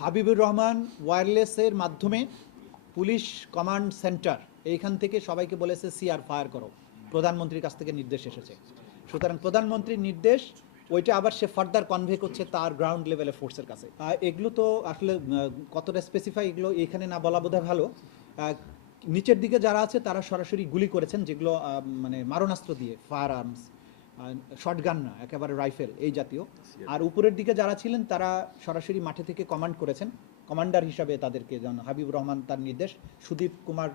হাবিবুর রহমান ওয়্যারলেসের মাধ্যমে police command centre এইখান থেকে সবাইকে বলেছে সিআর ফায়ার করো, প্রধানমন্ত্রীর কাছ থেকে নির্দেশ এসেছে। সুতরাং প্রধানমন্ত্রীর নির্দেশ ওইটা আবার সে ফার্দার কনভে করছে তার গ্রাউন্ড লেভেলে ফোর্সের কাছে। এগুলো তো আসলে কতটা স্পেসিফাই এগুলো এখানে না বলা বোধহয় ভালো। নিচের দিকে যারা আছে তারা সরাসরি গুলি করেছেন, যেগুলো মানে মারণাস্ত্র দিয়ে, ফায়ার আর্মস, শটগান না, একেবারে রাইফেল এই জাতীয়। আর উপরের দিকে যারা ছিলেন তারা সরাসরি মাঠে থেকে কমান্ড করেছেন, কমান্ডার হিসাবে তাদেরকে, যেমন হাবিবুর রহমান তার নির্দেশ, সুদীপ কুমার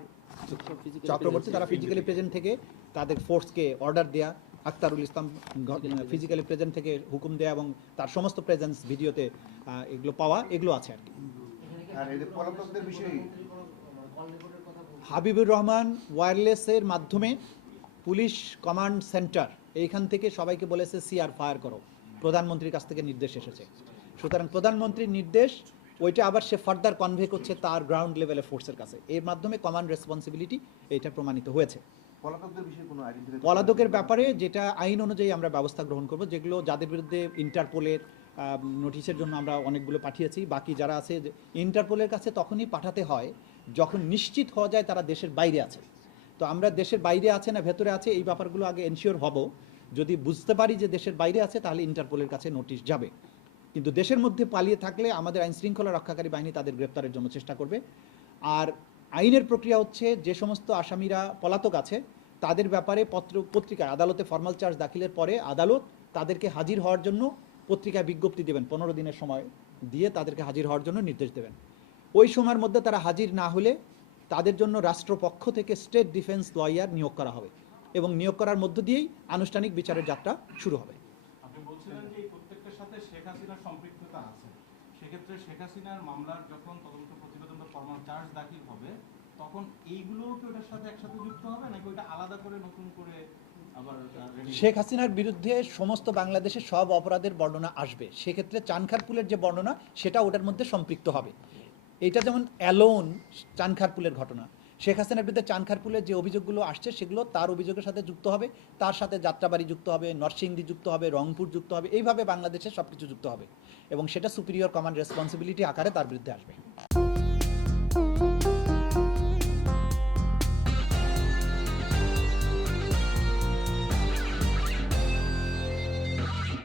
চক্রবর্তী তারা ফিজিক্যালি প্রেজেন্ট থেকে তাদের ফোর্সকে অর্ডার দেয়া, আক্তারুল ইসলাম ফিজিক্যালি প্রেজেন্ট থেকে হুকুম দেয়া এবং তার সমস্ত প্রেজেন্স ভিডিওতে এগুলো পাওয়া, এগুলো আছে আর কি। হাবিবুর রহমান ওয়্যারলেসের মাধ্যমে পুলিশ কমান্ড সেন্টার এইখান থেকে সবাইকে বলেছে সিআর ফায়ার করো, প্রধানমন্ত্রীর কাছ থেকে নির্দেশ এসেছে। সুতরাং প্রধানমন্ত্রীর নির্দেশ ওইটা আবার সে ফার্দার কনভে করছে তার গ্রাউন্ড লেভেলে ফোর্সের কাছে। এর মাধ্যমে কমান্ড রেসপন্সিবিলিটি এটা প্রমাণিত হয়েছে। পলাতকের ব্যাপারে যেটা আইন অনুযায়ী আমরা ব্যবস্থা গ্রহণ করব, যেগুলো যাদের বিরুদ্ধে ইন্টারপোলের নোটিশের জন্য আমরা অনেকগুলো পাঠিয়েছি, বাকি যারা আছে ইন্টারপোলের কাছে তখনই পাঠাতে হয় যখন নিশ্চিত হওয়া যায় তারা দেশের বাইরে আছে। তো আমরা দেশের বাইরে আছে না ভেতরে আছে এই ব্যাপারগুলো আগে এনশিওর হব। যদি বুঝতে পারি যে দেশের বাইরে আছে তাহলে ইন্টারপোলের কাছে নোটিশ যাবে, কিন্তু দেশের মধ্যে পালিয়ে থাকলে আমাদের আইন শৃঙ্খলা রক্ষাকারী বাহিনী তাদের গ্রেপ্তারের জন্য চেষ্টা করবে। আর আইনের প্রক্রিয়া হচ্ছে যে সমস্ত আসামিরা পলাতক আছে তাদের ব্যাপারে পত্রিকায় আদালতে ফর্মাল চার্জ দাখিলের পরে আদালত তাদেরকে হাজির হওয়ার জন্য পত্রিকায় বিজ্ঞপ্তি দেবেন, 15 দিনের সময় দিয়ে তাদেরকে হাজির হওয়ার জন্য নির্দেশ দেবেন। ওই সময়ের মধ্যে তারা হাজির না হলে তাদের জন্য রাষ্ট্রপক্ষ থেকে স্টেট ডিফেন্স লয়ার নিয়োগ করা হবে এবং নিয়োগ করার মধ্য দিয়েই আনুষ্ঠানিক বিচারের যাত্রা শুরু হবে। আপনি বলছিলেন যে এই প্রত্যেকটার সাথে শেখ হাসিনার সম্পৃক্ততা আছে, সেক্ষেত্রে শেখ হাসিনার মামলার যখন তদন্ত প্রতিবেদন বা ফর্মাল চার্জ দাখিল হবে তখন এইগুলোও কি ওটার সাথে একসাথে যুক্ত হবে নাকি ওটা আলাদা করে নতুন করে আবার? শেখ হাসিনার বিরুদ্ধে সমস্ত বাংলাদেশের সব অপরাধের বর্ণনা আসবে, সেক্ষেত্রে চানখারপুলের যে বর্ণনা সেটা ওটার মধ্যে সম্পৃক্ত হবে। এটা যেমন অ্যালোন চানখারপুলের ঘটনা, শেখ হাসিনার বিরুদ্ধে চানখারপুলের যে অভিযোগগুলো আসছে সেগুলো তার অভিযোগের সাথে যুক্ত হবে, তার সাথে যাত্রাবাড়ি যুক্ত হবে, নরসিংদী যুক্ত হবে, রংপুর যুক্ত হবে, এইভাবে বাংলাদেশের সব কিছু যুক্ত হবে এবং সেটা সুপিরিয়র কমান্ড রেসপন্সিবিলিটি আকারে তার বিরুদ্ধে আসবে।